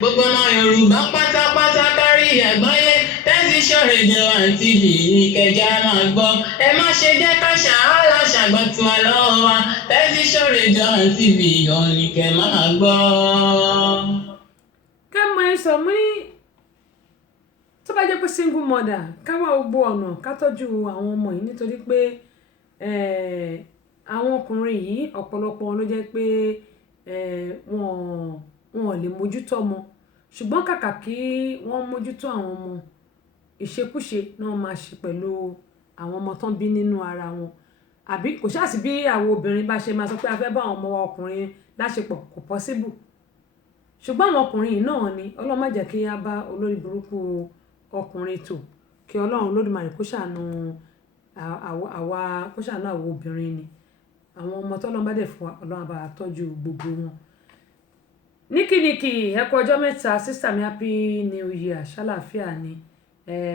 Gbogbo ọmọ Yorùbá pátápátá kárí àgbáyé Tẹ́síṣàn rédíò and TV ní kẹjá máa gbọ́. Ẹ má ṣe jẹ́ ká ṣàhálà ṣàgbọ́ tiwa lọ́wọ́ wa. Tẹ́síṣàn rédíò and TV gan ni kẹ́ máa gbọ́. ká mọ ẹ sọ mú ní tó bá jẹ́ pé single mother ká wá gbogbo ọ̀nà ká tọ́jú àwọn ọmọ yìí nítorí pé àwọn ọkùnrin yìí ọ̀pọ̀lọpọ̀ wọn ló jẹ́ pé wọn ò lè mójútó ọmọ ṣùgbọ́n kàkà kí wọ́n mójútó àwọn ọmọ ìṣekúṣe náà máa ṣe pẹ̀lú àwọn ọmọ tán bí nínú ara wọn àbí kò ṣáà sí bí àwọn obìnrin bá ṣe máa sọ pé a fẹ́ bá àwọn ọmọ ọkùnrin láṣepọ̀ kò possible ṣùgbọ́n àwọn ọkùnrin yìí náà ni Ọlọ́run má jẹ́ kí á bá olórí burúkú ọkùnrin tò kí Ọlọ́run Olódùmarè kó ṣàánú àwa kó ṣàánú àwọn obìnrin ni àwọn ọmọ tọ́lọ́run bá dẹ̀ fún wa Ọlọ́run bá tọ́jú gbogbo wọn. Níkìníkì ẹ kú ọjọ́ mẹ́ta sister mi happy new year ṣàlàáfíà ni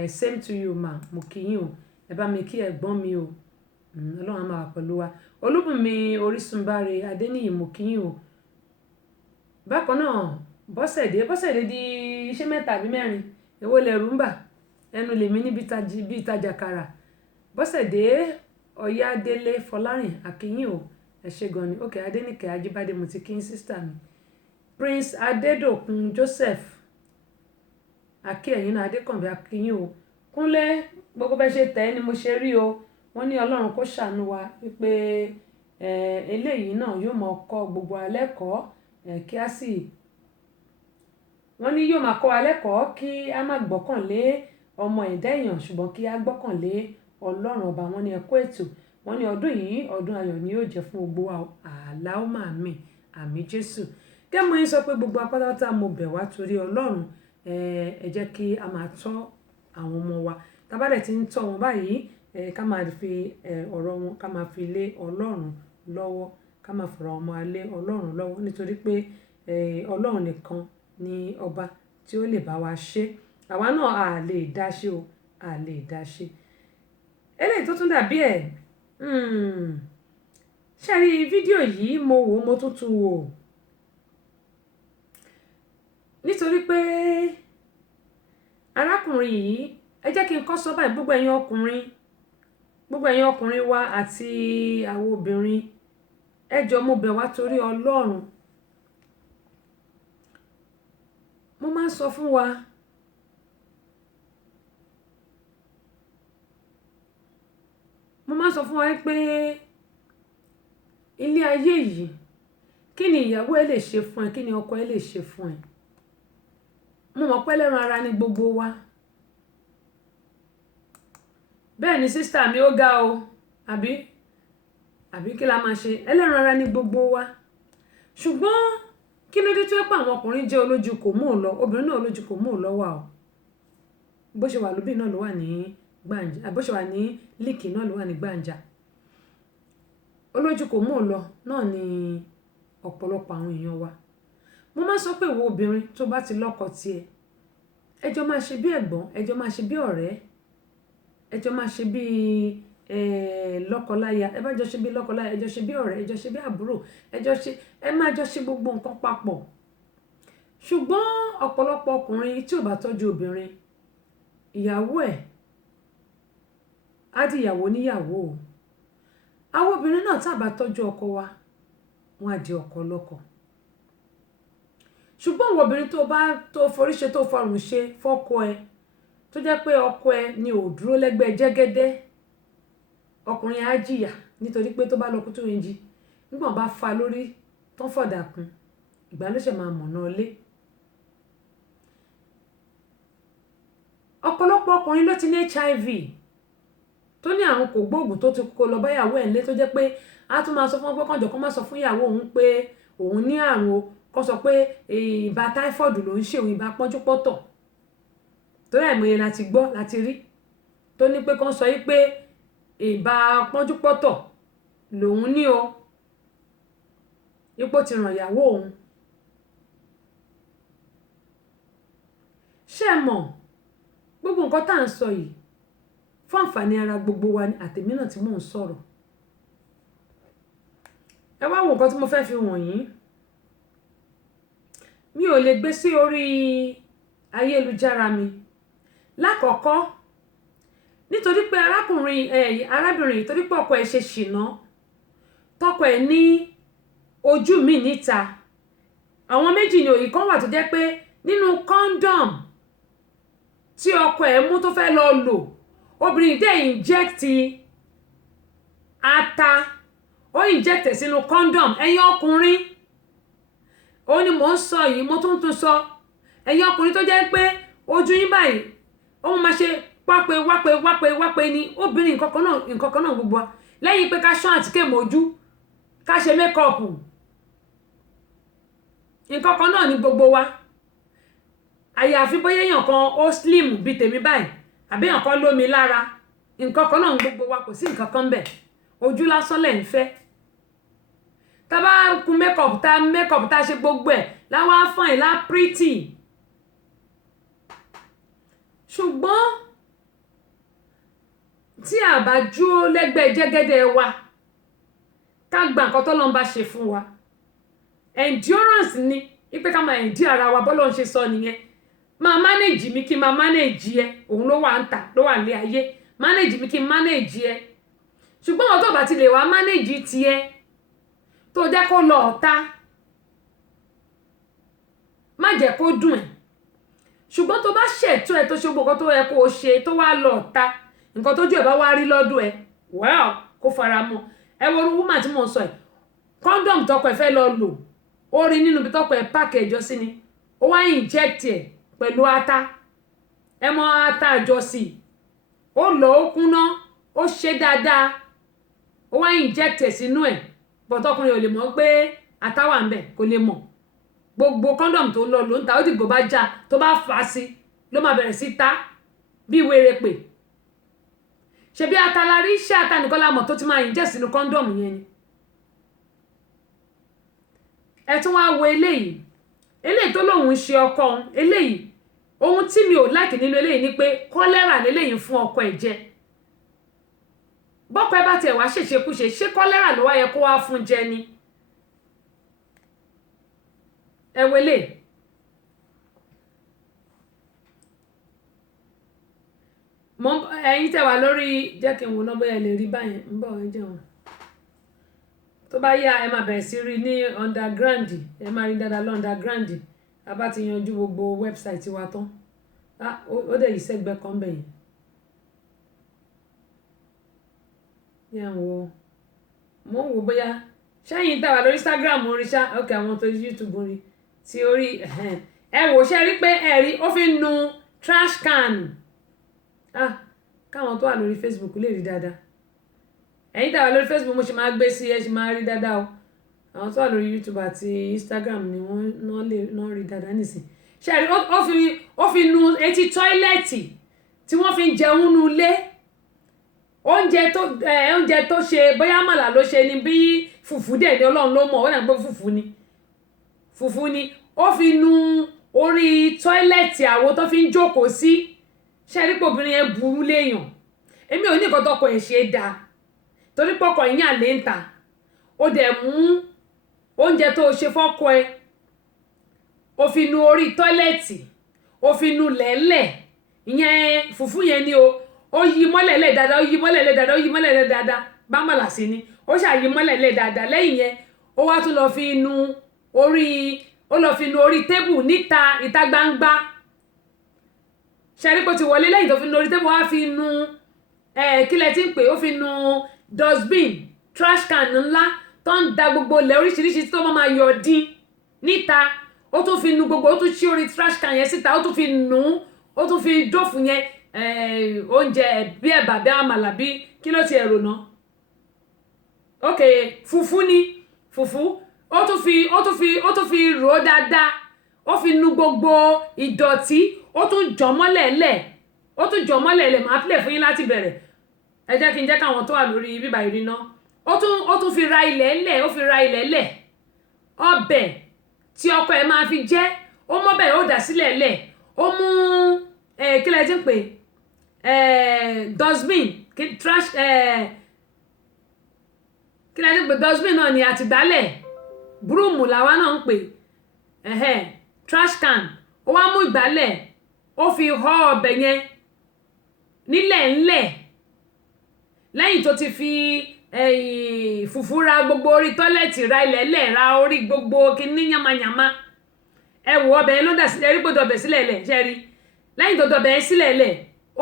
same to you ma mo kí yín o ẹ bá mi kí ẹ̀gbọ́n mi o Ọlọ́run á máa wà pẹ̀lú wa Olúbùnmi Orísunbáre Adéníyì mo kí yín o bákan náà Bọ́sẹ̀dé di iṣẹ́ mẹ́ta àbí mẹ́rin èwo lẹ̀rù ń bà ẹnu lèmi níbi ìtajà kàrà Bọ́sẹ̀dé Ọ̀yádélé Fọlárìn akínyìn o ẹ ṣé gan ni ok Adéníkẹ́ Ajíbádé mo ti kí yín sister mi Prince Adédòkun Joseph akínyìn náà Adékànbí akínyìn o Kúnlé gbogbo bẹ́ẹ̀ ṣe tẹ̀ ẹ́ ni mo ṣe rí o wọ́n ní Ọlọ́run kó ṣàánú wa wípé eléyìí náà yóò máa kọ́ gbogbo alẹ́kọ̀ọ́ kí á sì wọ́n ní yóò máa kọ́ alẹ́kọ̀ọ́ kí á má gbọ́kànlé ọmọ ẹ̀dá èèyàn ṣùgbọ́n kí á gbọ́kànlé Ọlọ́run ọba wọn ní ẹ̀kọ́ ètò wọn ní ọdún yìí ọdún ayọ̀ ni yóò jẹ́ fún gbogbo àláùmá mi àmì Jésù kẹ́mọ̀ yín sọ pé gbogbo apátápátá mo bẹ̀ wá torí Ọlọ́run ẹ jẹ́ kí a máa tọ́ àwọn ọmọ wa tábàdẹ̀ tí ń tọ́ wọn báyìí ká máa fi ọ̀rọ̀ wọn ká máa fi lé Ọlọ́run lọ́wọ́ ká máa fọ̀rọ̀ ọmọ alẹ́ Ọlọ́run lọ́wọ́ nítorí pé Ọlọ́run nìkan ni ọba tí ó lè bá wa ṣe àwa náà a lè dá ṣe o a lè dá ṣe eléyìí tó tún dàbí ẹ̀ ṣe rí fídíò yìí mo wò mo tún wò nítorí pé arákùnrin yìí ẹ jẹ́ kí n kọ́ sọ báyìí gbogbo ẹ̀yin ọkùnrin wa àti àwọn obìnrin ẹ jọ̀ọ́ mo bẹ̀ wá torí Ọlọ́run mo máa ń sọ fún wa pé ilé ayé yìí kí ni ìyàwó ẹ lè ṣe fún ẹ kí ni ọkọ ẹ lè ṣe fún ẹ mo mọ̀ pé ẹlẹ́ran ara ni gbogbo wa bẹ́ẹ̀ ni sísítà mi ó ga o àbí kí la máa ṣe ẹlẹ́ran ara ni gbogbo wa ṣùgbọ́n kí ló dé tó yẹ pé àwọn ọkùnrin jẹ́ olójú kò mú ò lọ obìnrin náà olójú kò mú ò lọ́wọ́ o bó ṣe wà lóbì náà ló wà ní gbàǹjà bó ṣe wà ní líìkì náà ló wà ní gbàǹjà olójú kò mú ò lọ náà ni ọ̀pọ̀lọpọ̀ àwọn èèyàn wa mo máa sọ pé ìwọ obìnrin tó bá ti lọ́kọ tiẹ̀ ẹjọ́ máa ṣe bí ẹ̀gbọ́n ẹjọ́ máa ṣe bí ọ̀rẹ́ ẹjọ́ máa ṣe bí lọ́kọláya ẹ bá jọ ṣe bí lọ́kọláya ẹjọ́ ṣe bí ọ̀rẹ́ ẹjọ́ ṣe bí àbúrò ẹ máa jọ ṣe gbogbo nǹkan papọ̀ ṣùgbọ́n ọ̀pọ̀lọpọ̀ ọkùnrin tí ò bá tọ́jú obìnrin ìyàwó ẹ̀ á di ìyàwó níyàwó o àwọn obìnrin náà tá bá tọ́jú ọkọ wa wọn á di ọkọ lọ́kọ ṣùgbọ́n àwọn obìnrin tó forí ṣe tó fọrùn ṣe fọ́kọ ẹ tó jẹ́ pé ọkọ ẹ ni ò dúró lẹ́gbẹ̀ẹ́ jẹ́gẹ́dẹ́ ọkùnrin á jìyà nítorí pé tó bá lọ kú tó ń jí nígbà bá fa lórí tán fọ̀dà kún ìgbà ló ṣe máa mọ̀nà lé ọ̀pọ̀lọpọ̀ ọkùnrin ló ti ní HIV tó ní àrùn kògbóògùn tó ti kó lọ báyàwó ẹ̀ lé tó jẹ́ pé a tún máa sọ fún ọgbọ́n kànjọ́ kó má sọ fún ìyàwó òun pé òun ní àrùn o kó sọ pé ibà táífọ̀dù ló ń ṣe òun ibà pọ́njúpọ́tọ̀ torí àìmọye láti gbọ́ láti rí tó ní pé kán sọ yí pé ibà pọ́njúpọ́tọ̀ lòun ní o ipò ti ràn ìyàwó òun ṣé ẹ mọ̀ gbogbo nǹkan tá à ń sọ yìí fún àǹfààní ara gbogbo wa ní àtèmi náà tí mò ń sọ̀rọ̀ ẹ wá wo nǹkan tí mo fẹ́ fi wọ̀nyí mi mi ò lè gbé sí orí ayélujára mi lákọ̀ọ́kọ́ nítorí pé arábìnrin torí pé ọkọ ẹ̀ ṣe ṣìnà tọkọ ẹ̀ ní ojú mi níta àwọn méjì ni òyìn kan wà tó jẹ́ pé nínú condom tí ọkọ ẹ̀ mú tó fẹ́ lọ lò obìnrin dẹ̀ inject ata ó inject sínú condom ẹ̀yin ọkùnrin ó ní mò ń sọ yìí mo tún sọ ẹ̀yin ọkùnrin tó jẹ́ pé ojú yín báyìí ó máa ṣe wápé ní obìnrin nǹkan kan náà gbogbo wa lẹ́yìn pé ká ṣán àtíkè mójú ká ṣe mékọ́ọ̀pù nǹkan kan náà ní gbogbo wa àyàfi bóyá èèyàn kan ó slim bíi tèmi báyìí àbí èèyàn kan lómi lára nǹkan kan náà ní gbogbo wa kò sí nǹkan kan bẹ̀ ojú lásán lẹ̀ ń fẹ́ tá bá kun mékọ́ọ̀pù tá ṣe gbogbo ẹ̀ láwọn afọ́n lá pretty ṣùgbọ́n tí a bá dúró lẹ́gbẹ̀ẹ́ jẹ́gẹ́dẹ́ wa ká gba nǹkan tó lọ́n bá ṣe fún wa endurance ni ipe ká máa endure ara wa bọ́lọ́ ń ṣe sọ nìyẹn máa manage mi kí n máa manage ẹ òun ló wà ń tà ló wà lé ayé manage mi kí n manage ẹ ṣùgbọ́n ọ̀tọ̀ bá ti lè wá manage tiẹ̀ tó jẹ́ kó lọ ọ̀tá má jẹ́ kó dùn ẹ̀ ṣùgbọ́n tó bá ṣètò ẹ̀ tó ṣe gbogbo tó yẹ kó o ṣe tó wá lọ ọ̀tá nǹkan tójú ẹ̀ bá wá rí lọ́dún ẹ̀ well kó fara mọ́ ẹ wo orú woman tí mò ń sọ ẹ̀ condom tọkọ ẹ̀ fẹ́ lọ lò ó rí nínú ibi tọkọ ẹ̀ páàkì ẹ̀jọ́ sí ni ó wá inject ẹ̀ pẹ̀lú ata ẹ mọ ata àjọsí ó lọ ó kúnná ó ṣe dáadáa ó wá inject ẹ̀ sínú ẹ̀ bọ̀tọ́kùnrin ò lè mọ̀ pé ata wà ń bẹ̀ kò lè mọ̀ gbogbo condom tó lọ ló ń ta ó dìgbò bá já tó bá fà á sí ló máa bẹ̀rẹ̀ sí ta bí wèrè pè ṣebí atalarí iṣẹ́ ata nìkan la mọ̀ tó ti máa inject sínú condom yẹn ni ẹ tún wá wo eléyìí tó lóun ń ṣe ọkọ eléyìí ohun tí mi ò láìkì nínú eléyìí ni pé kọ́lẹ́rà lélẹ́yìn fún ọkọ ẹ̀ jẹ bọ́pẹ́ bá tiẹ̀ wá ṣèṣekúṣe ṣé kọ́lẹ́rà ló wá yẹ kó wá fún jẹ ni ẹ wele ẹ̀yin tẹ́ wà lórí jẹ́ kí n wò náà bóyá lè rí báyẹn ń bọ̀ ẹ jẹun tó bá yá ẹ máa bẹ̀rẹ̀ sí rí ní underground ẹ máa rí dáadáa lọ underground a bá ti yanjú gbogbo website wa tán ó dẹ̀ yìí sẹ́gbẹ́ kan bẹ̀yẹn yẹn wo mo ń wò bóyá ṣẹ́yìn tẹ́ wà lórí Instagram orí ṣá ok àwọn tó YouTube orí tí orí ẹ wò ṣe rí pé ẹ rí ó fi nu trash can káwọn tó wà lórí Facebook lè rí dáadáa ẹ̀yin tá wà lórí Facebook mo ṣe máa gbé sí ẹ ṣe máa rí dáadáa o àwọn tó wà lórí YouTube àti Instagram ni wọ́n rí dáadáa nísìn ṣe rí ó fi nu etí tọ́ílẹ̀tì tí wọ́n fi ń jẹun nu ilé oúnjẹ tó ṣe bóyá àmàlà ló ṣe ni bí fùfú dẹ̀ ní Ọlọ́run ló mọ̀ ó dàgbé fùfú ni ó fi nu orí tọ́ílẹ̀tì àwo tó fi ń jókòó sí ṣe rí pé obìnrin yẹn burú léèyàn èmi ò ní nǹkan tọkọ ẹ̀ ṣe dáa torí pọkọ ìyẹn àlè ń ta ó dẹ̀ mú oúnjẹ tó ṣe fọ́kọ ẹ̀ ó fi nu orí tọ́ílẹ̀tì ó fi nu lẹ́lẹ̀ ìyẹn fùfú yẹn ni ó yí mọ́lẹ̀lẹ̀ dáadáa ó yí mọ́lẹ̀lẹ̀ dáadáa bámàlà sí ni ó ṣàyí mọ́lẹ̀lẹ̀ dáadáa lẹ́yìn yẹn ó wá tún lọ fi nu orí tébù níta ìta gbangba ṣẹ́rí pé ti wọlé lẹ́yìn tó fi nu orí tébù wá fi nu kílẹ̀ tí ń pè ó fi nu dustbin trash can ńlá tó ń da gbogbo ilẹ̀ oríṣiríṣi tó máa yọ dín níta ó tún fi nu gbogbo ó tún ṣí orí trash can yẹn síta ó tún fi nù ó tún fi dófù yẹn oúnjẹ bí ẹ̀bà bí àmàlà bí kí ló ti ẹ̀rọ náà ok fùfú ni fùfú ó tún fi rò ó dáadáa ó fi nu gbogbo ìdọ̀tí ó tún jọ mọ́lẹ̀lẹ̀ máa pìlẹ̀ fún yín láti bẹ̀rẹ̀ ẹ jẹ́ kí n jẹ́ káwọn tó wà lórí bíbá ìrìnà ó tún fi ra ilẹ̀ lẹ̀ ọbẹ̀ tí ọkọ ẹ̀ máa fi jẹ ó mọ́bẹ̀ ó dà sílẹ̀ lẹ̀ ó mú kí lẹ ti ń pè dustbin trash kí lẹ ti ń pè dustbin náà ni àtìgbálẹ̀ búrúùmù làwa náà ń pè trash can ó wá mú ìgbálẹ̀ ó fi họ ọbẹ̀ yẹn nílẹ̀ ńlẹ̀ lẹ́yìn tó ti fi fùfú ra gbogbo orí tọ́lẹ̀tì ra ilẹ̀ lẹ̀ ra orí gbogbo kíní yamayama ẹ wò ọbẹ̀ yẹn ló dà sílẹ̀ rí gbọ́dọ̀ ọbẹ̀ sílẹ̀ lẹ̀ ṣe rí lẹ́yìn tó dọ̀bẹ̀ yẹn sílẹ̀ lẹ̀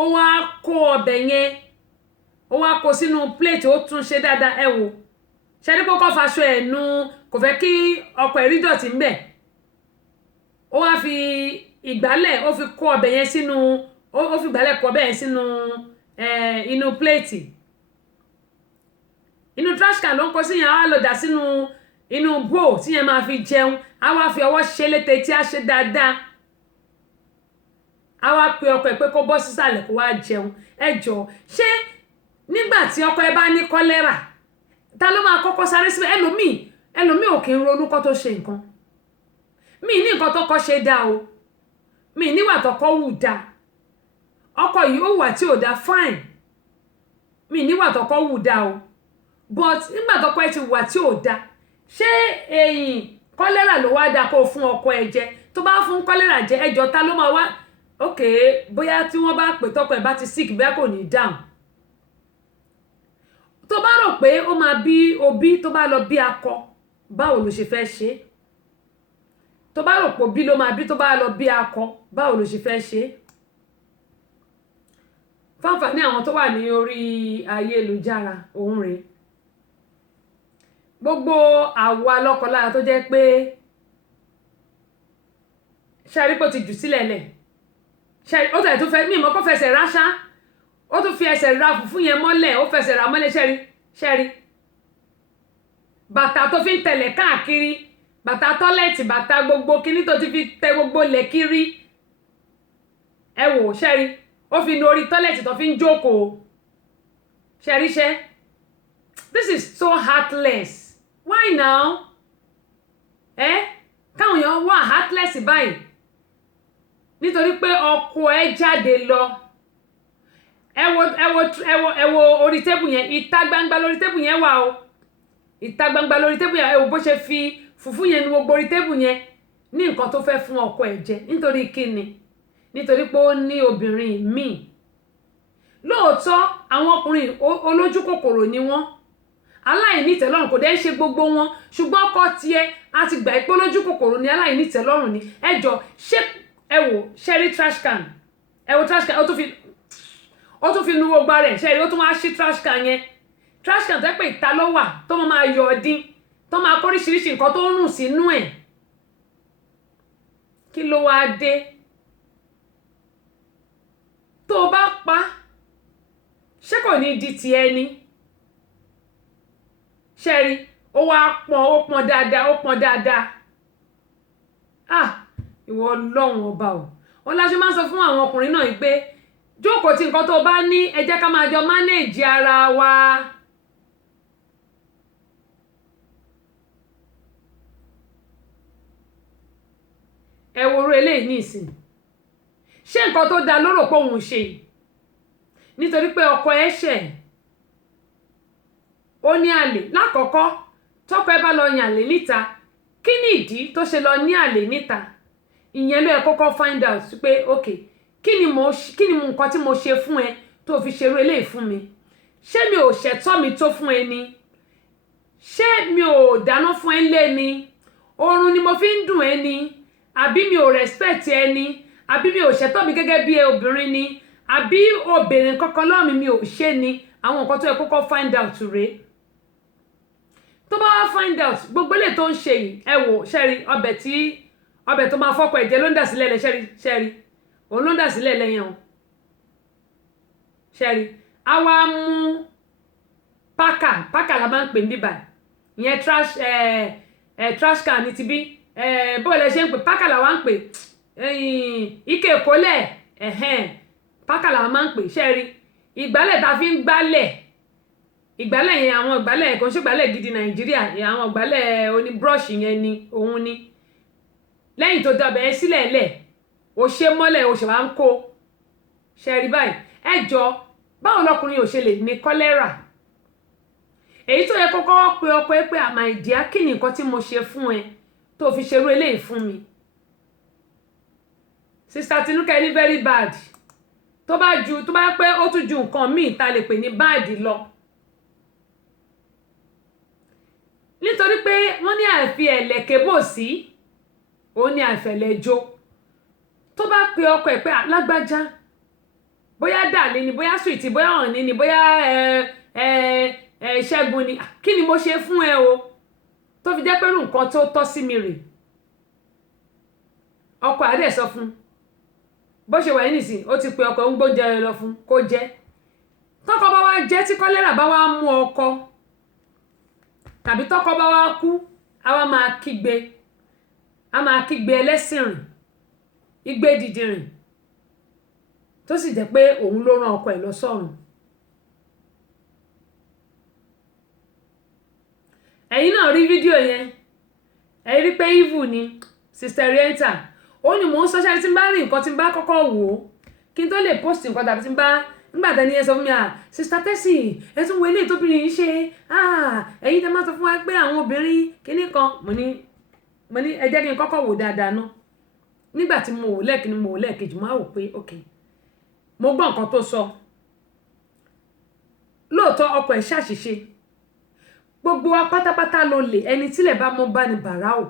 ó wá kó ọbẹ̀ yẹn ó wá kó sínú plate ó tún ṣe dáadáa ẹ wò ṣe ní kókó faṣọ ẹ̀ nu kò fẹ́ kí ọkọ̀ ẹ̀ rí dọ̀tí ń bẹ̀ ó wá fi ìgbálẹ̀ ó fi kó ọbẹ̀ yẹn sínú ó fi ìgbálẹ̀ kó ọbẹ̀ yẹn sínú inú plate inú trash can ló ń kó sí yẹn á wá lọ dà sínú inú bowl tí yẹn máa fi jẹun á wá fi ọwọ́ ṣe létè tí á ṣe dáadáa á wá pe ọkọ ẹ̀ pé kó bọ́ sísàlẹ̀ kó wá jẹun ẹ jọ̀ọ́ ṣé nígbà tí ọkọ ẹ̀ bá ní kọ́lẹ́rà ta ló máa kọ́kọ́ sáré síbẹ̀ ẹlòmíì ò kí ń ronú kó tó ṣe nǹkan mi ní nǹkan tó kọ́ ṣe dá o mi níwà tó kọ́ wù dá ọkọ yìí ó wà tí ò dá fine mi níwà tó kọ́ wù dá o but nígbà tó kọ́ ẹ ti wà tí ò dá ṣé kọ́lẹ́rà ló wá dá kó fún ọkọ ẹ jẹ tó bá fún kọ́lẹ́rà jẹ ẹjọ́ ta ló máa wá ok bóyá tí wọ́n bá pè tọkọ ẹ bá ti sick bóyá kò ní dáhùn tó bá rò pé ó máa bí òbí tó bá lọ bí akọ báwo ló ṣe fẹ́ ṣe tó bá rò pé òbí ló máa bí tó bá lọ bí akọ báwo ló ṣe fẹ́ ṣe fáǹfààní àwọn tó wà ní orí ayélujára òun rèé gbogbo àwa lọ́kọláya tó jẹ́ pé ṣàrípò ti jù sílẹ̀ lẹ̀ ó tẹ̀ tó fẹ́ ní ìmọ̀ kó fẹsẹ̀ ráṣá ó tún fi ẹsẹ̀ ra fùfún yẹn mọ́lẹ̀ ó fẹsẹ̀ ra mọ́lẹ̀ ṣẹ́rí bàtà tó fi ń tẹ̀lẹ̀ káàkiri bàtà tọ́lẹ̀tì bàtà gbogbo kíní tó ti fi tẹ gbogbo lẹ̀ kiri ẹ wò ṣẹ́rí ó fi nu orí tọ́lẹ̀tì tó fi ń jókòó ṣẹ́rí this is so heartless why now káwọn èèyàn wà heartless báyìí nítorí pé ọkọ ẹ jáde lọ ẹ wo orí tébù yẹn ìta gbangba lórí tébù yẹn wà o ìta gbangba lórí tébù yẹn ẹ wò bó ṣe fi fùfú yẹn nu gbogbo orí tébù yẹn ní nǹkan tó fẹ́ fún ọkọ ẹ̀ jẹ nítorí kíni nítorí pé ó ní obìnrin míì lóòótọ́ àwọn ọkùnrin olójú kòkòrò ni wọ́n aláìnítẹ́lọ́rùn kò dẹ́ ń ṣe gbogbo wọn ṣùgbọ́n ọkọ tiẹ̀ a ti gbà pé olójú kòkòrò ni aláìnítẹ́lọ́rùn ni ẹ jọ ṣé ẹ wò ṣẹ́rí trash can ẹ wò trash can ó tún fi nu gbogbo rẹ̀ ṣẹ́rí ó tún wá ṣí trash can yẹn trash can tó pé ìta ló wà tó máa yọ ọdín tó máa kó oríṣiríṣi nǹkan tó ń rùn sínú ẹ̀ kí ló wá dé tó o bá pa ṣé kò ní di ti ẹni ṣẹ́rí ó wá pọn dáadáa ìwọ ọlọ́run ọba o wọn láṣẹ máa ń sọ fún àwọn ọkùnrin náà pé jókòó tí nǹkan tó bá ní ẹ jẹ́ ká máa jọ mánéèjì ara wa ẹ wo orú eléyìí ní ìsìn ṣé nǹkan tó dáa lóró pé òun ṣe nítorí pé ọkọ ẹ ṣẹ̀ ó ní àlè lákọ̀ọ́kọ́ tọ́kọ ẹ bá lọ yàn àlè níta kí ni ìdí tó ṣe lọ ní àlè níta ìyẹn ló yẹ kọ́kọ́ find out pé ok kí ni nǹkan tí mo ṣe fún ẹ tó fi ṣerú eléyìí fún mi ṣé mi ò ṣẹ̀tọ́ mi tó fún ẹ ni ṣé mi ò dáná fún ẹ lé ni oorun ni mo fi ń dùn ẹ ni àbí mi ò respect ẹ ni àbí mi ò ṣẹ̀tọ́ mi gẹ́gẹ́ bí obìnrin ni àbí obìnrin kankan lọ́ọ̀mí mi ò ṣe ni àwọn nǹkan tó yẹ kọ́kọ́ find out rèé tó bá wá find out gbogbo ilé tó ń ṣe yìí ẹ wò ṣẹ́rí ọbẹ̀ tó máa fọ́kọ ẹ̀jẹ̀ ló ń dà sílẹ̀ lẹ̀ ṣẹ́rí òun ló ń dà sílẹ̀ lẹ́yìn o ṣẹ́rí a wá mú pákà la máa ń pè ní bíbà ìyẹn trash can ní ti bí bó lẹ ṣe ń pè pákà la wá ń pè ike ìkólẹ̀ pákà la máa ń pè ṣẹ́rí ìgbálẹ̀ ta fi ń gbálẹ̀ ìgbálẹ̀ yẹn àwọn ìgbálẹ̀ kò ń ṣe ìgbálẹ̀ gidi nàìjíríà àwọn ìgbálẹ̀ oní brush yẹn ni òun ni lẹ́yìn tó dọ̀bẹ̀ sílẹ̀ lẹ̀ ó ṣe mọ́lẹ̀ ó ṣe wá ń kó ṣẹ́rí báyìí ẹ jọ báwo lọkùnrin ò ṣe lè ní kọ́lẹ́rà èyí tó yẹ kọ́kọ́ pé ọkọ ẹ pé àmà ìdíá kí ni nǹkan tí mo ṣe fún ẹ tó fi ṣerú eléyìí fún mi Sister Tinúkẹ́ ní very bad tó bá pé ó tún ju nǹkan míì ta lè pè ní bad lọ nítorí pé wọ́n ní àìfi ẹ̀lẹ̀kẹ̀ bò sí òun ní àìfẹ̀lẹ̀jọ tó bá pe ọkọ ẹ̀ pé lágbájá bóyá dàlé ni bóyá sweet bóyá ọ̀ní ni bóyá ṣẹ́gun ni kí ni mo ṣe fún ẹ o tó fi jẹ́ pé irú nǹkan tó tọ́ sí mi rè ọkọ àdé sọ fún bó ṣe wà nísìn ó ti pe ọkọ ń gbóúnjẹ lọ fún kó jẹ tọkọ bá wá jẹ tí kọ́lẹ́rà bá wá mú ọkọ tàbí tọkọ bá wá kú a máa kígbe ẹlẹ́sìn rìn igbe dìdì rìn tó sì jẹ́ pé òun ló rán ọkọ ẹ̀ lọ sọ́run ẹ̀yin náà rí fídíò yẹn ẹ rí pé evil ni Sister Oriental ó ní mò ń sọ́ṣẹ́ tí n bá rí nǹkan tí n bá kọ́kọ́ wò ó kí n tó lè post nǹkan tàbí tí n bá nígbà tẹ́ni ẹ sọ fún mi Sister Tessy ẹ tún wo eléyìí tóbìnrin yìí ṣe ẹ̀yin tẹ́ máa sọ fún wa pé àwọn obìnrin kíní kan mo ní ẹ jẹ́ kí n kọ́kọ́ wò dáadáa ná nígbà tí mo wò lẹ́ẹ̀kíní mo wò lẹ́ẹ̀kejì mo á wò pé ok mo gbọ́ nǹkan tó sọ lóòótọ́ ọkọ ẹ̀ ṣàṣìṣe gbogbo wa pátápátá ló lè ẹni tílẹ̀ bá mọ́ bá ní bàrá o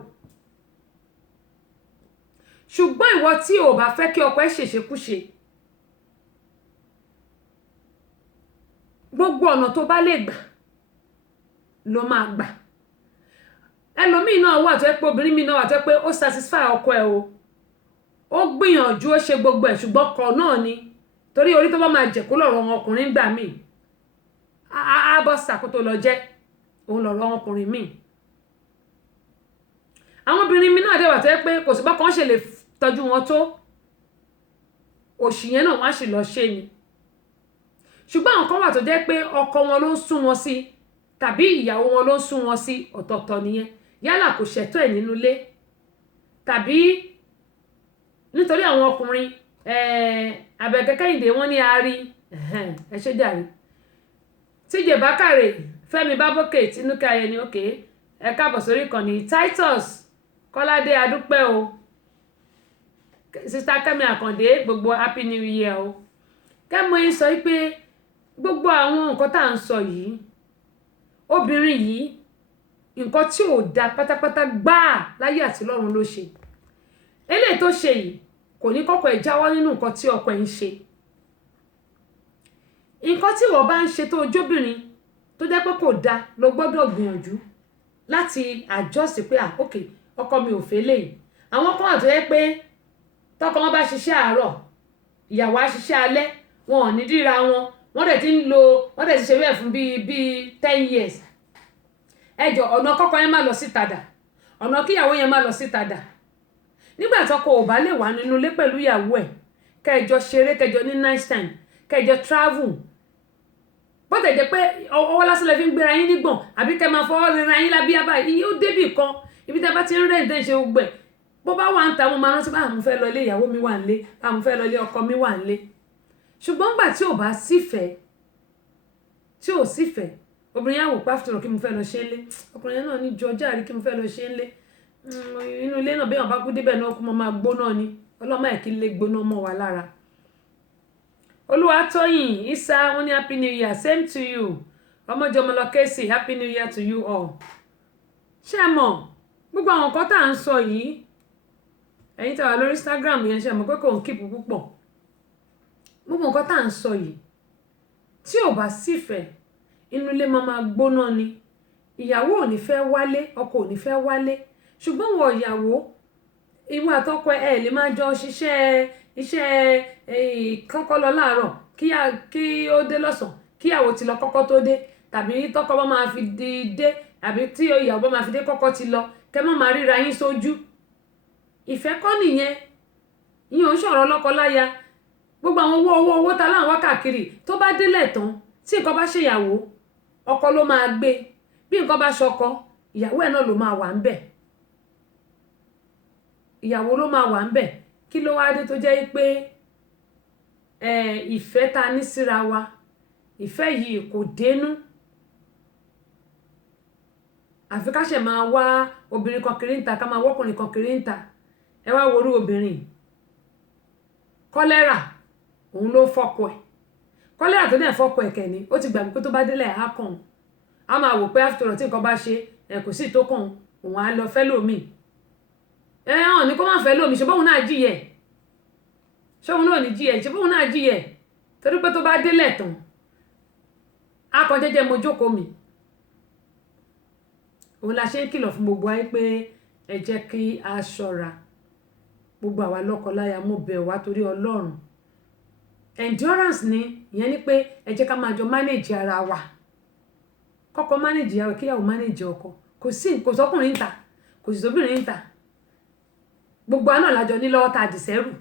ṣùgbọ́n ìwọ tí o bá fẹ́ kí ọkọ ẹ̀ ṣèṣekúṣe gbogbo ọ̀nà tó bá lè gbà ló máa gbà ẹlòmíì náà wà tó yẹ pé obìnrin mi náà wà tó yẹ pé ó satisfy ọkọ ẹ̀ o ó gbìyànjú ó ṣe gbogbo ẹ̀ ṣùgbọ́n kọ̀ náà ni torí orí tó bá máa jẹ̀kú lọ̀rọ̀ wọn ọkùnrin gbà míì á bọ́ sàkótó lọ jẹ́ òun lọ̀rọ̀ wọn ọkùnrin míì àwọn obìnrin mi náà dẹ̀ wà tó yẹ pé kò sí bọ́kàn ṣe lè tọ́jú wọn tó òṣì yẹn náà wọ́n á sì lọ ṣe ni ṣùgbọ́n àwọn kan wà tó jẹ́ pé ọkọ wọn ló ń sún wọn sí tàbí ìyàwó wọn ló ń sún wọn sí ọ̀tọ̀ọ̀tọ̀ nìyẹn yálà kò ṣẹ̀tọ́ ẹ̀ nínú ilé tàbí nítorí àwọn ọkùnrin Àbẹ̀kẹ́ Kẹ́hìndé wọ́n ní àárí ẹ ṣe jàre TJ Bákàrè Fẹ́mi Bábókè Tinúkẹ́ Ayẹni òkè ẹ káàbọ̀ sórí ìkànnì Titus Kọ́ládé adúpẹ́ o Sister Kẹ́mi Àkàndé gbogbo happy new year o kẹ́mọ́ yín sọ pé gbogbo àwọn nǹkan tá à ń sọ yìí obìnrin yìí nǹkan tí ò da pátápátá gbáà láyé àti lọ́run ló ṣe eléyìí tó ṣe yìí kò ní kọ́kọ́ ẹ̀ jáwọ́ nínú nǹkan tí ọkọ ẹ̀ ń ṣe nǹkan tí wọ́n bá ń ṣe tó ojóbìnrin tó jẹ́ pé kò da ló gbọ́dọ̀ gbìyànjú láti adjust pé ok ọkọ mi ò fẹ́ léyìí àwọn kan wà tó yẹ pé tọkọ wọn bá ṣiṣẹ́ àárọ̀ ìyàwó á ṣiṣẹ́ alẹ́ wọn ò ní díra wọ́n dẹ̀ ti ṣe bẹ́ẹ̀ fún bíi 10 years ẹjọ́ ọ̀nà kọ́kọ́ yẹn má lọ síta dà ọ̀nà kíyàwó yẹn má lọ síta dà nígbà tọkọ ò bá lè wà nínú ilé pẹ̀lú ìyàwó ẹ̀ kẹjọ ṣeré kẹjọ ní nice time kẹjọ travel bó tẹ̀ jẹ́ pé ọwọ́ lásán lè fi ń gbéra yín nígbọ̀n àbí kẹ máa fọwọ́ rira yín lábíyá báyìí iye ó débì kan ibi tẹ́ bá ti ń rẹ̀ ìdẹ́ ṣe gbogbo ẹ̀ bó bá wà ń ta mo máa rántí bá mo fẹ́ lọ ilé ìyàwó mi wà nílé mo fẹ́ lọ ilé ọkọ mi wà nílé ṣùgbọ́n gbà tí ò bá sífẹ̀ẹ́ tí ò sífẹ̀ẹ́ obìnrin yà wò pàfùtùrọ̀ kí mo fẹ́ lọ ṣe ń lé ọkùnrin yẹn náà ní ju ọjà rí kí mo fẹ́ lọ ṣe ń lé inú ilé náà bí wọn bá kú débẹ̀ náà kú mo máa gbóná ni ọlọ́mọ ẹ̀ kí n lè gbóná mọ́ wa lára. Olúwatóyìn Isa wọn ní happy new year same to you ọmọjọmọlọ kẹsì happy new year to you all. ṣé ẹ mọ̀ gbogbo àwọn nǹkan tá à ń sọ yìí ẹ̀yin tí wà lórí Instagram yẹn ṣe mọ̀ pé kò ń kíìpù púpọ̀ gbogbo nǹkan tá à ń sọ yìí tí ò bá sífẹ̀ẹ́ inú ilé máa gbóná ni ìyàwó ò ní fẹ́ wálé ọkọ ò ní fẹ́ wálé ṣùgbọ́n wọ ìyàwó ìwọ àtọkọ ẹ lè máa jọ ṣiṣẹ́ iṣẹ́ kọ́kọ́ lọ láàárọ̀ kí ó dé lọ́sàn kíyàwó ti lọ kọ́kọ́ tó dé tàbí tọkọ bá máa fi dé àbí tí ìyàwó bá máa fi dé kọ́kọ́ ti lọ kẹ́ má máa ríra yín sójú ìfẹ́ kọ́ nìyẹn yín ò ń ṣọ̀rọ̀ lọ́kọ láya gbogbo àwọn owó ta láwọn wákàkiri tó bá délẹ̀ tán tí nǹkan bá ṣèyàwó ọkọ ló máa gbé bí nǹkan bá ṣọkọ ìyàwó ẹ̀ náà ló máa wà ń bẹ̀ ìyàwó ló máa wà ń bẹ̀ kí ló wá dé tó jẹ́ pé ìfẹ́ ta ní síra wa ìfẹ́ yìí kò dénú àfi ká ṣe máa wá obìnrin kan kiri ń ta ká máa wọ́kùnrin kan kiri ń ta ẹ wá worú obìnrin kọ́lẹ́rà òun ló fọ́kọ ẹ̀ kọ́lẹ́rà tó dẹ̀ fọ́kọ ẹ̀ kẹ́ni ó ti gbàgbé pé tó bá délẹ̀ á kàn á máa wò pé after all tí nǹkan bá ṣe kò sí tó kàn òun á lọ fẹ́ lómi hàn ní kó má fẹ́ lómi ṣe bóun náà jìyẹ ṣé òun náà ní jìyẹ ṣe bóun náà jìyẹ torí pé tó bá délẹ̀ tán á kàn jẹ́jẹ́ mo jókòó mi òun la ṣe ń kìlọ̀ fún gbogbo ayé pé ẹ jẹ́ kí a ṣọ́ra gbogbo àwa lọ́kọláya mo bẹ̀ wá torí Ọlọ́run endurance ni ìyẹn ni pé ẹ jẹ́ ká máa jọ manage ara wa kọ́kọ́ manage ìyàwó kíyàwó manage ọkọ kò sọ́kùnrin ń ta kò sì sóbìnrin ń ta gbogbo àná lájọ ní lọ́wọ́ tá a dìsẹ́rù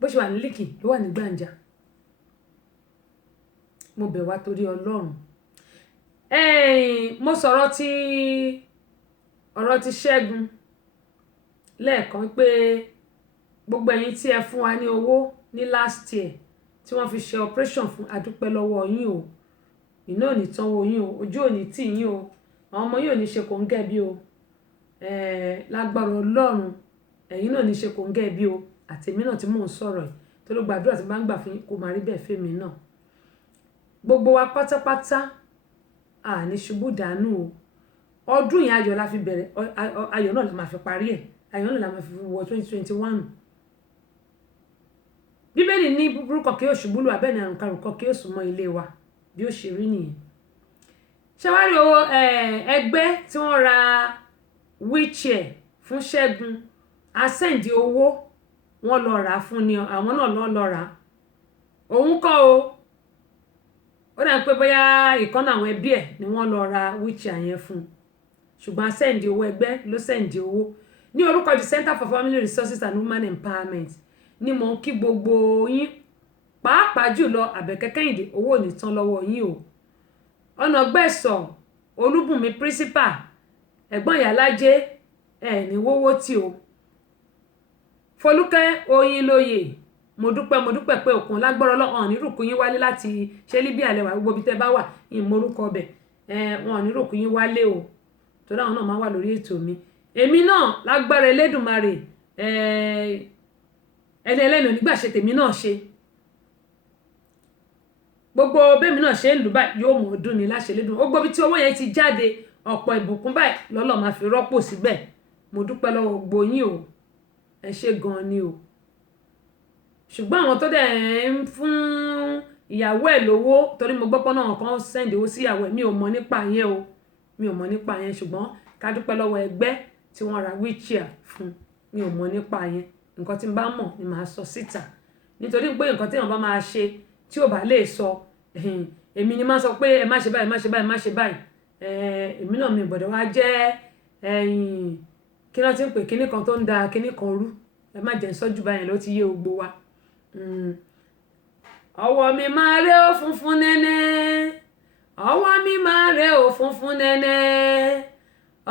bó ṣe wà ní líkì ló wà ní gbàǹjà mo bẹ̀ wá torí Ọlọ́run mo sọ̀rọ̀ ọ̀rọ̀ ti Ṣẹ́gun lẹ́ẹ̀kan pé gbogbo ẹ̀yin tí ẹ fún wa ní owó ní last year tí wọ́n fi ṣe operation fún adúpẹ́ lọ́wọ́ yín o iná ò ní tánwó yín o ojú ò ní tì yín o àwọn ọmọ yín ò ní ṣe kò ń gẹ̀ bí o lágbára Ọlọ́run ẹ̀yin náà ní ṣe kò ń gẹ̀ bí o àtèmi náà tí mò ń sọ̀rọ̀ yìí tó ló gbàdúrà tí bá ń gbà fún yín kó máa rí bẹ́ẹ̀ fèmí náà gbogbo wa pátápátá ní ṣubú dànù o ọdún yẹn ayọ̀ la fi bẹ̀rẹ̀ ayọ̀ náà la máa fi parí ẹ̀ ayọ̀ náà la máa fi wọ 2021 bíbélì ní búburú kan kí yóò ṣubú lù abẹ́ni àrùn karùn kan kí yóò súnmọ́ ilé wa bí ó ṣe rí nìyẹn ṣàwárí o ẹgbẹ́ tí wọ́n ra wheelchair fún Ṣẹ́gun asẹ́ǹdì owó wọ́n lọ rà fún ni àwọn náà lọ rà òun kọ́ o ó dà pé bóyá ìkan náà àwọn ẹbí ẹ̀ ni wọ́n lọ ra wheelchair yẹn fún ṣùgbọ́n asẹ́ǹdì owó ẹgbẹ́ ló sẹ́ǹdì owó ní orúkọ the Center for Family Resources and Women Empowerment ni mò ń kí gbogbo yín pàápàá jùlọ Àbẹ̀kẹ́ Kẹ́hìndé owó ò ní tán lọ́wọ́ yín o ọ̀nà gbẹ̀sọ̀ Olúbùnmi principal ẹ̀gbọ́n ìyálájé ní wówó tí o Folúkẹ́ Oyinlóye mo dúpẹ́ pé òkun lágbọ́rọ̀ Ọlọ́run ní rùkú yín wálé láti ṣe Libya lẹ́wà gbogbo bí tẹ́ bá wà ìmọ̀rúkọ ọbẹ̀ wọn ní rùkú yín wálé o torí àwọn náà máa wà lórí ètò mi èmi náà lágbára Elédùmarè ẹni ẹlẹ́nu nígbà ṣe tèmi náà ṣe gbogbo bẹ́mi náà ṣe ń lù báyìí yóò mọ̀ ọdún ni láṣẹ Elédùmarè ó gbọ́ bí tí owó yẹn ti jáde ọ̀pọ̀ ìbùkún báyìí lọ́lọ́ máa fi rọ́pò síbẹ̀ mo dúpẹ́ lọ́wọ́ gbogbo yín o ẹ ṣé gan ni o ṣùgbọ́n àwọn tó dẹ̀ ń fún ìyàwó ẹ̀ lówó torí mo gbọ́pọ́ náà kan sẹ́ndì owó sí ìyàwó ẹ̀ mi ò mọ̀ nípa yẹn o mi ò mọ̀ nípa yẹn ṣùgbọ́n ká dúpẹ́ lọ́wọ́ ẹgbẹ́ tí wọ́n ra wheelchair fún mi ò mọ̀ nípa yẹn nǹkan tí n bá mọ̀ ni màá sọ síta nítorí pé nǹkan tí èèyàn bá máa ṣe tí ò bá lè sọ èmi ni máa sọ pé ẹ má ṣe báyìí má ṣe báyìí má ṣe báyìí èmi náà mi gbọ́dọ̀ wá jẹ́ kí wọ́n ti ń pè kíní kan tó ń da kíní kan rú ẹ má jẹ́ sọ́jú báyìí ló ti yé gbogbo wa ọwọ́ mi máa rẹ́ ó funfun nẹ́nẹ́ ọwọ́ mi máa rẹ́ ó funfun nẹ́nẹ́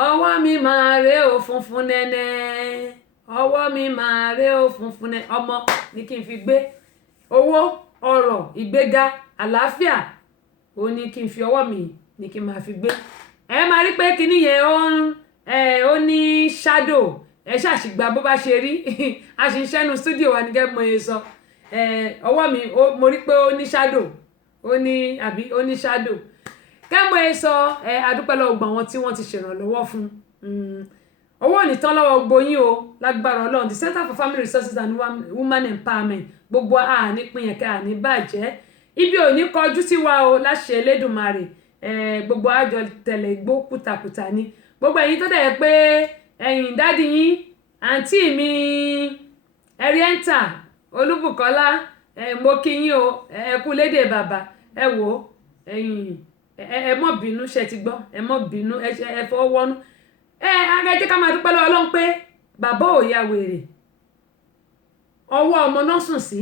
ọwọ́ mi máa rẹ́ ó funfun nẹ́nẹ́ ọwọ́ mi máa rẹ́ ó funfun nẹ́nẹ́ ọmọ ní kí n fi gbé owó ọrọ̀ ìgbéga àlàáfíà ó ní kí n fi ọwọ́ mi ní kí n máa fi gbé ẹ máa rí pé kíní yẹn ó ní shadow ẹ ṣàṣìgbà bó bá ṣe rí a sì ń ṣẹ́nu studio wa ní gẹ́gẹ́ mọ́ ẹ sọ ọwọ́ mi mo rí pé ó ní shadow ó ní shadow kẹ́mọ́ ẹ sọ adúpẹ́ lọ́wọ́ gbogbo àwọn tí wọ́n ti ṣèrànlọ́wọ́ fún owó ò ní tán lọ́wọ́ gbogbo yín o lágbára Ọlọ́run the Center for Family Resources and Women Empowerment gbogbo àní pinyẹ̀kẹ́ àní bàjẹ́ ibi ò ní kọjú sí wa o láṣẹ Elédùmarè gbogbo àjọ tẹ̀lé igbó kùtàkùtà ni gbogbo ẹ̀yin tó dẹ̀ pé ẹ̀yin dádì yín àǹtí mi ẹ̀ríẹ́ntà Olúbùkọ́lá mo kí yín o ẹ kú lédè bàbá ẹ wò ẹ̀yin ẹ mọ́ bínú ṣe ti gbọ́ ẹ mọ́ bínú ẹ fọwọ́ wọnú agẹ́jẹ́ ká máa dúpẹ́ lọ́wọ́ Ọlọ́run pé bàbá ò ya wèrè ọwọ́ ọmọ náà sùn sí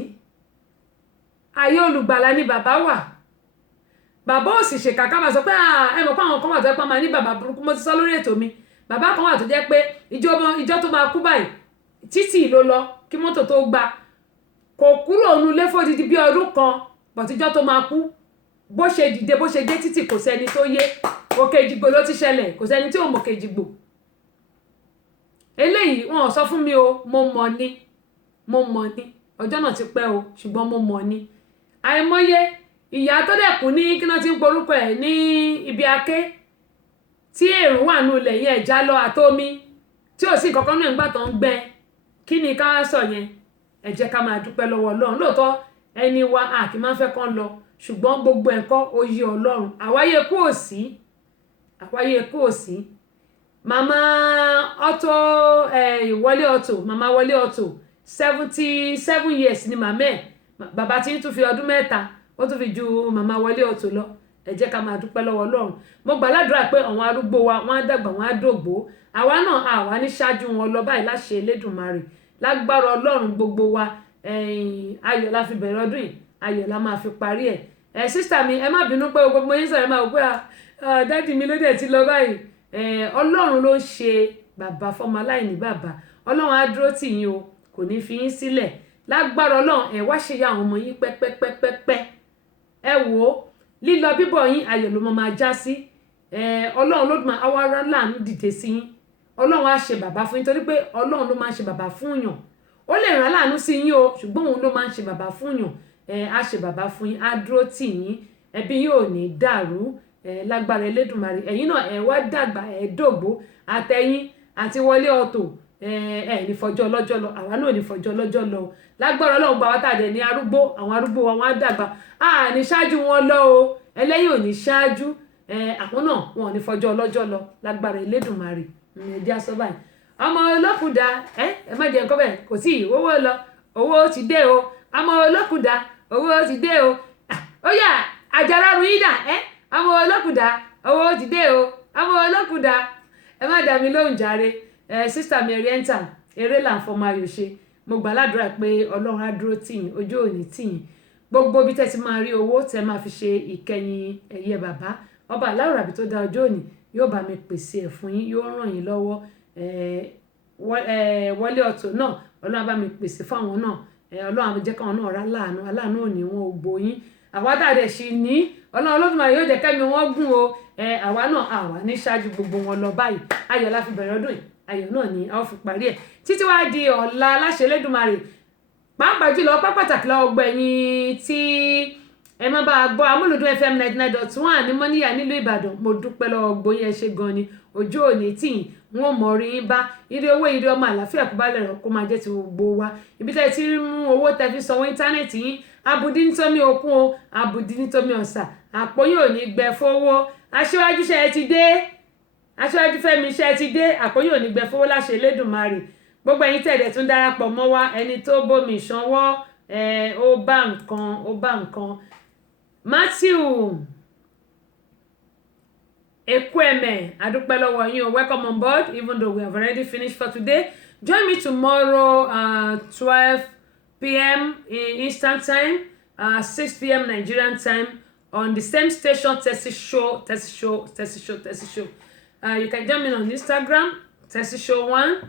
ayé olùgbàlà ni bàbá wà bàbá ò sì ṣèkà ká máa sọ pé ẹ mọ̀ pé àwọn kan wà tó yẹ pé máa ní bàbá burúkú mo ti sọ lórí ètò mi bàbá kan wà tó jẹ́ pé ìjọ tó máa kú báyìí títì ló lọ kí mọ́tò tó gba kò kúrò nínú ilé fódìdí bí ọdún kan bọ̀tíjọ́ tó máa kú bó ṣe dìde bó ṣe dé títì kò sẹ́ni tó yé òkè ìjìgbò ló ti ṣẹlẹ̀ kò sẹ́ni tí ò mọ̀ òkè ìjìgbò eléyìí wọn ò sọ fún mi o mo mọ̀ ni ọjọ́ náà ti pẹ́ o ṣùgbọ́n mo mọ̀ ni àìmọye ìyá tó dẹ̀ kú ní kí wọ́n ti ń porúkọ ẹ̀ ní ibi aké tí èrò wà nù ilẹ̀ yẹn ẹ̀já lọ àtómi tí ò sí kankan náà nígbà tó ń gbẹ kí ni ká sọ yẹn ẹ jẹ́ ká máa dúpẹ́ lọ́wọ́ Ọlọ́run lóòótọ́ ẹni wa a kì í máa fẹ́ kán lọ ṣùgbọ́n gbogbo ẹ̀kọ́ oyè Ọlọ́run àwáyé kú òsí màmá Auto Wọlé Auto màmá Wọlé Auto 77 years ni màmá ẹ̀ bàbá tí ń tún fi ọdún mẹ́ta ó tún fi ju màmá Wọlé Auto lọ ẹ jẹ́ ká máa dúpẹ́ lọ́wọ́ Ọlọ́run mo gbàládùra pé àwọn arúgbó wa wọ́n á dàgbà wọ́n á dògbó àwa náà àwa ní ṣáájú wọn lọ báyìí láṣẹ Elédùmarè lágbára Ọlọ́run gbogbo wa ayọ̀ la fi bẹ̀rẹ̀ ọdún yìí ayọ̀ la máa fi parí ẹ̀ sísítà mi ẹ má bínú pé gbogbo yín sọ̀rọ̀ ẹ máa wò pé dádì mi ló dẹ̀ ti lọ báyìí Ọlọ́run ló ń ṣe bàbá fọmọ aláìní bàbá Ọlọ́run á dúró tì yín o kò ní fi yín sílẹ̀ lágbára Ọlọ́run ẹ wá ṣe ya àwọn ọmọ yín pẹ́pẹ́pẹ́pẹ́ ẹ wò ó lílọ bíbọ̀ yín ayọ̀ ló máa já sí Ọlọ́run ló máa awárá láàánú dìde sí yín Ọlọ́run á ṣe bàbá fún yín torí pé Ọlọ́run ló máa ń ṣe bàbá fún yàn ó lè rán láàánú sí yín o ṣùgbọ́n òun ló máa ń ṣe bàbá fún yàn á ṣe bàbá fún yín á dúró tì yín ẹbí yín ò ní dàrú lágbára Elédùmarè ẹ̀yin náà ẹ wá dàgbà ẹ dògbó àtẹ̀yìn àti Wọlé Auto ní fọjọ́ ọlọ́jọ́ lọ àwa náà ní fọjọ́ ọlọ́jọ́ lọ lágbára Ọlọ́run gba wá tàdé ní arúgbó àwọn arúgbó wa wọ́n á dàgbà ní ṣáájú wọn lọ o ẹlẹ́yìn ò ní ṣáájú àwọn náà wọn ò ní fọjọ́ ọlọ́jọ́ lọ lágbára Elédùmarè ẹ̀dí aṣọ báyìí ọmọ olókùdá ẹ má jẹ nǹkan bẹ́ẹ̀ kò sí owó lọ owó ti dé o ọmọ olókùdá owó ti dé o ó yá àjàrà ruida ọmọ olókùdá owó ti dé o ọmọ olókùdá ẹ má dá mi lóhùn jàre sísítà mi Oriental eré là ń fọmọ ayò ṣe mo gbàládùra pé Ọlọ́run á dúró tì yín ojú òní tì yín gbogbo bí tẹ́ ti máa rí owó tẹ́ máa fi ṣe ìkẹyìn ẹ̀yẹ bàbá ọba aláwòrábí tó dá ọjọ́ òní yóò bá mi pèsè ẹ̀ fún yín yóò ràn yín lọ́wọ́ Wọlé Auto náà Ọlọ́run bá mi pèsè fáwọn náà Ọlọ́run á jẹ́ káwọn náà rá aláàánú òní wọn ò gbóyín àwa dáadẹ̀ sí ní Ọlọ́run Olódùmarè yóò jẹ́ kẹ́mi wọ́n gùn o àwa náà àwa ní ṣáájú gbogbo wọn lọ báyìí ayọ̀ la fi bẹ̀rẹ̀ ọdún yìí ayọ̀ náà ni a ó fi parí ẹ̀ títí wá di ọ̀la láṣẹ Elédùmarè pàápàá jùlọ ọpẹ́ pàtàkì lọ́wọ́ gbẹ̀yìn tí ẹ má bá gbọ́ Amúlùdún FM 99.1 ní Mọ́níyà nílùú Ìbàdàn mo dúpẹ́ lọ́wọ́ gbóyè ẹ ṣé gan ni ojú òní tì yín wọn mọ̀ rí yín bá ire owó ire ọmọ àlàáfíà kó bá lè rọ̀ kó máa jẹ́ ti gbogbo wa ibi tẹ́ ti mú owó tẹ́ fi sanwó íńtánẹ́ẹ̀tì yín abudi nítorí okun o abudi nítorí ọ̀sà àpò yóò ní gbẹ fowó aṣíwájú ṣe ti dé aṣíwájú Fẹ́mi ṣe ti dé àpò yóò ní gbẹ fowó láṣẹ Elédùmarè gbogbo ẹ̀yin tẹ̀dẹ̀ tún darapọ̀ mọ́ wa ẹni tó bómi ìṣanwọ́ ó bá nǹkan Matthew Ekweme adúpẹ́ lọ́wọ́ yín o welcome on board even though we have already finished for today join me tomorrow 12 p.m. Eastern time 6 p.m. Nigerian time on the same station Tessy Show. You can join me on Instagram Tessy Show 1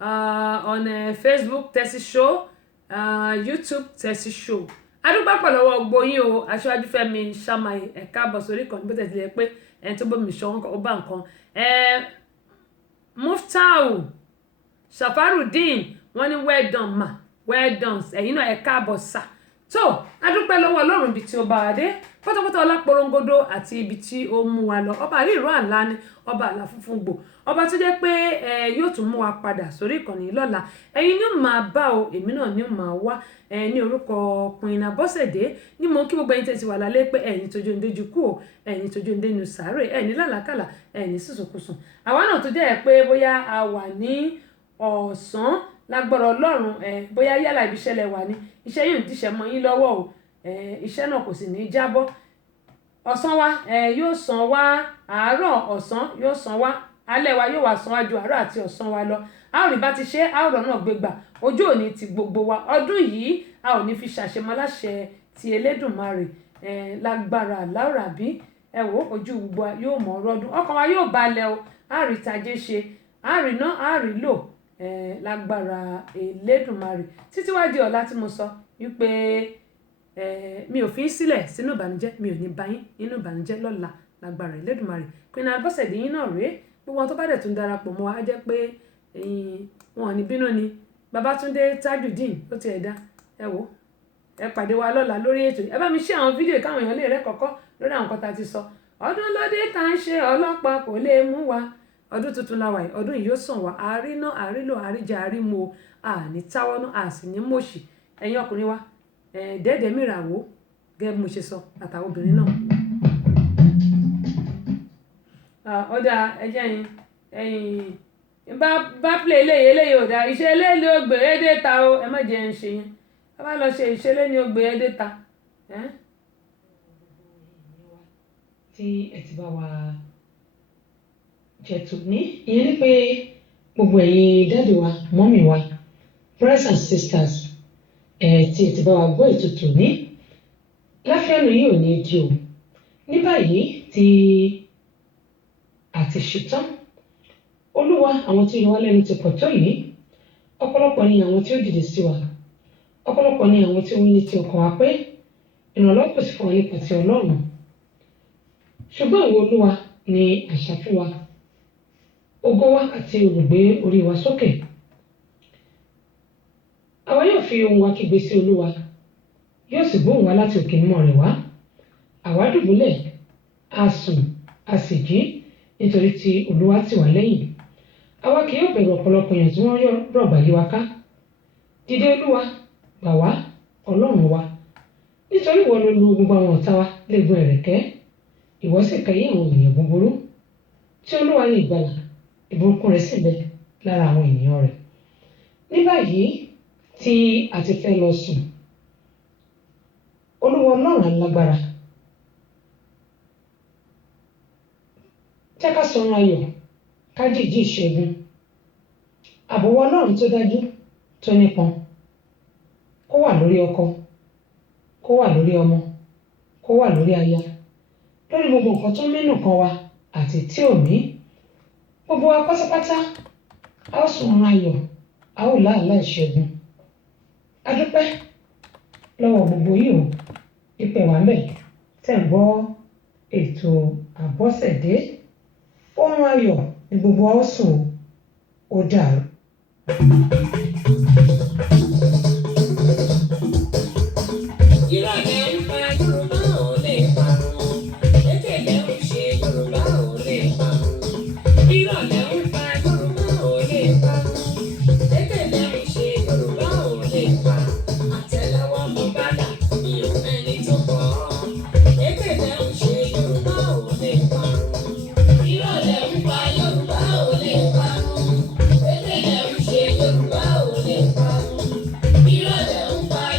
on Facebook Tessy Show YouTube Tessy Show adúpẹ́ pọ̀ lọ́wọ́ gbóyìn o aṣáájú Fẹ́mi Ṣàmáì ẹ̀ka àbọ̀ sórí kan níbo tẹ̀sílẹ̀ pé ẹni tó bómi ṣan ó bá nǹkan Muftau Safarudeen wọ́n ní well done ma well done ẹ̀yin náà ẹ̀ka àbọ̀ sà tó adúpẹ́ lọ́wọ́ Ọlọ́run ibi tí ó bá wa dé pátápátá ọláporongodo àti ibi tí ó mú wa lọ ọba àríìró àlá ni ọba àlá funfun gbò ọba tó jẹ́ pé yóò tún mú wa padà sórí ìkànnì lọ́la ẹ̀yin ni ó máa bá o èmi náà ni ó máa wá ní orúkọ Queen Abọ́sẹ̀dé ní mo kí gbogbo ẹ̀yin tẹ́ ti wà lálẹ́ pé ẹ̀yin tójú ń dojú kú o ẹ̀yin tójú ń dénú sàárè ẹ̀yin lálàkàlà ẹ̀yin sísùnkùsùn àwa náà tó jẹ́ pé bóyá a wà ní ọ̀sán lágbára Ọlọ́run bóyá yálà ibi iṣẹ́ lẹ wà ní iṣẹ́ yóò díṣẹ́ mọ́ yín lọ́wọ́ o iṣẹ́ náà kò sì ní jábọ́ ọ̀sán wa yóò sàn wá àárọ̀ ọ̀sán yóò sàn wá alẹ́ wa yóò wá sàn wá ju àárọ̀ àti ọ̀sán wa lọ a ò ní bá ti ṣe a ò rọ̀ náà gbégbà ojú òní ti gbogbo wa ọdún yìí a ò ní fi ṣàṣemọ́ láṣẹ ti Elédùmarè lágbára Aláwòrábí wò ojú gbogbo wa yóò mọ̀ ọdún ọkàn wa yóò balẹ̀ o a rí tajé ṣe a rí ná a rí lò lágbára Elédùmarè títí wá di ọ̀la tí mo sọ wípé mi ò fi ń sílẹ̀ sínú ìbànújẹ́ mi ò ní bá yín nínú ìbànújẹ́ lọ́la lágbára Elédùmarè Queen Abọ́sẹ̀dé yín náà rèé gbogbo wọn tó bá dẹ̀ tún darapọ̀ mọ́ wa á jẹ́ pé wọn ò ní bínú ni Babátúndé Tajudeen ó ti ẹ̀dá ẹ wò ẹ pàdé wa lọ́la lórí ètò ẹ bá mi ṣe àwọn fídíò káwọn èèyàn lè rẹ́ kọ́kọ́ lórí àwọn nǹkan tá a ti sọ ọdún lóde tá à ń ṣe ọlọ́pàá kò lè mú wa ọdún tuntun la wà yìí ọdún yìí yóò sàn wá àríná àrílò àríjà àrímo àní táwọnú àsì ní mọ̀ọ́sì ẹ̀yin ọkùnrin wa dẹ́ẹ̀dẹ́ mìràwó gẹ́gẹ́ bí mo ṣe sọ àtàwọn obìnrin náà. ọ̀dà ẹ̀jẹ̀ yín bá play eléyìí ò dáa iṣẹ́ eléyìí ó gbé édè ta o ẹ má jẹ́ ń ṣe yẹn ẹ bá lọ ṣe iṣẹ́ eléyìí ó gbé édè ta. tí ẹ ti bá wa jẹ̀tù ní ìyẹn ni pé gbogbo ẹ̀yin dáàdì wa mọ́mì wa brothers and sisters tí ẹ ti bá wa gbọ́ ètùtù ní láfíàánú yìí ò ní di o ní báyìí tí a ti ṣetán olúwa àwọn tí ó yọ wá lẹ́nu ti pọ̀ tó yìí ọ̀pọ̀lọpọ̀ ni àwọn tí ó dìde sí wa ọ̀pọ̀lọpọ̀ ni àwọn tí ó ní ti ọkàn wa pé ìrànlọ́wọ́ kò sí fún wa nípa ti ọlọ́run ṣùgbọ́n ìwọ olúwa ni àṣà fún wa ògo wa àti olùgbé orí wa sókè àwa yóò fi ohùn wa kígbe sí olúwa yóò sì gbóhùn wa láti òkè mímọ́ rẹ̀ wá àwa dùbúlẹ̀ a sùn a sì jí nítorí tí olúwa tì wá lẹ́yìn àwa kì yóò bẹ̀rù ọ̀pọ̀lọpọ̀ èèyàn tí wọ́n rọ̀gbà yí wa ká dìde olúwa gbà wá ọlọ́run wa nítorí ìwọ ló lu gbogbo àwọn ọ̀tá wa léegun ẹ̀rẹ̀kẹ́ ìwọ sì kẹ́yìn àwọn ènìyàn búburú tí olúwa ní ìgbàlà ìbùkún rẹ̀ sì bẹ lára àwọn ènìyàn rẹ̀ ní báyìí tí a ti fẹ́ lọ sùn olúwa ọlọ́run alágbára jẹ́ ká sọ̀rọ̀ ayọ̀ ká jíjí ìṣẹ́gun àbọ̀wọ́ ọlọ́run tó dájú tó nípọn kó wà lórí ọkọ kó wà lórí ọmọ kó wà lórí aya lórí gbogbo nǹkan tó mẹ́nu kan wa àti tí ò mí gbogbo wa pátápátá a ó sùn ọ̀run ayọ̀ a ó láàlá ìṣẹ́gun a dúpẹ́ lọ́wọ́ gbogbo yìí o ìpè wà mẹ́ tẹ̀ ń gbọ́ ètò Àbọ̀sẹ̀dé ọ̀run ayọ̀ ní gbogbo wa ó sùn ó dàrú. Ìrọ̀lẹ́ ń fa Yorùbá ò lè parun. Ẹ̀kẹ́lẹ́ ń ṣe Yorùbá ò lè parun. Ìrọ̀lẹ́ ń fa Yorùbá ò lè parun. Ẹ̀kẹ́lẹ́ ń ṣe Yorùbá ò lè parun.